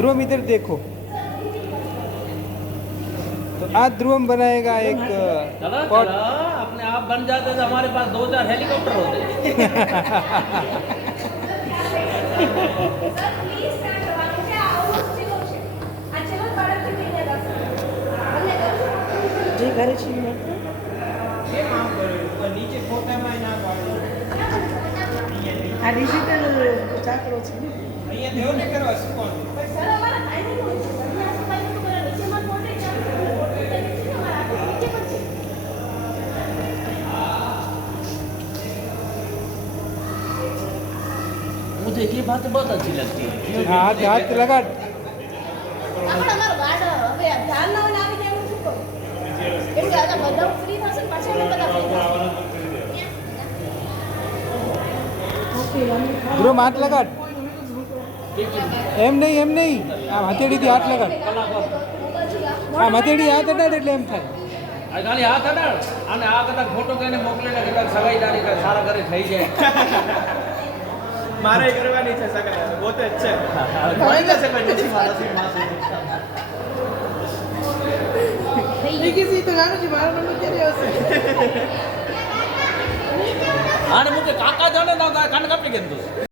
ध्रुवम इधर देखो। तो आज ध्रुवम बनाएगा एक चलो पॉट। चलो, अपने आप बन जाते तो हमारे पास 2000 हेलीकॉप्टर होते। જે ઘરે છે આ ડિજિટલ ચાકડો છે ને मुझे ये बात बहुत अच्छी लगती है। हाथ हाथ लगा। ध्रुवम हाथ लगा। એમ નહીં આમ હથેળીથી હાથ લગાડ। આમ હથેળી હાથ અડાડ એટલે એમ થાય। આ ખાલી હાથ અડાડ અને આ કદાચ ફોટો કઈને મોકલે ને કદાચ સગાઈદારી કે સારા ઘરે થઈ જાય। મારે કરવાની છે સગાઈ પોતે જ છે એ કિસી તો ગાનું છે મારો નંબર ક્યારે આવશે આને મુકે કાકા જાણે ના કાન કાપી ગયું।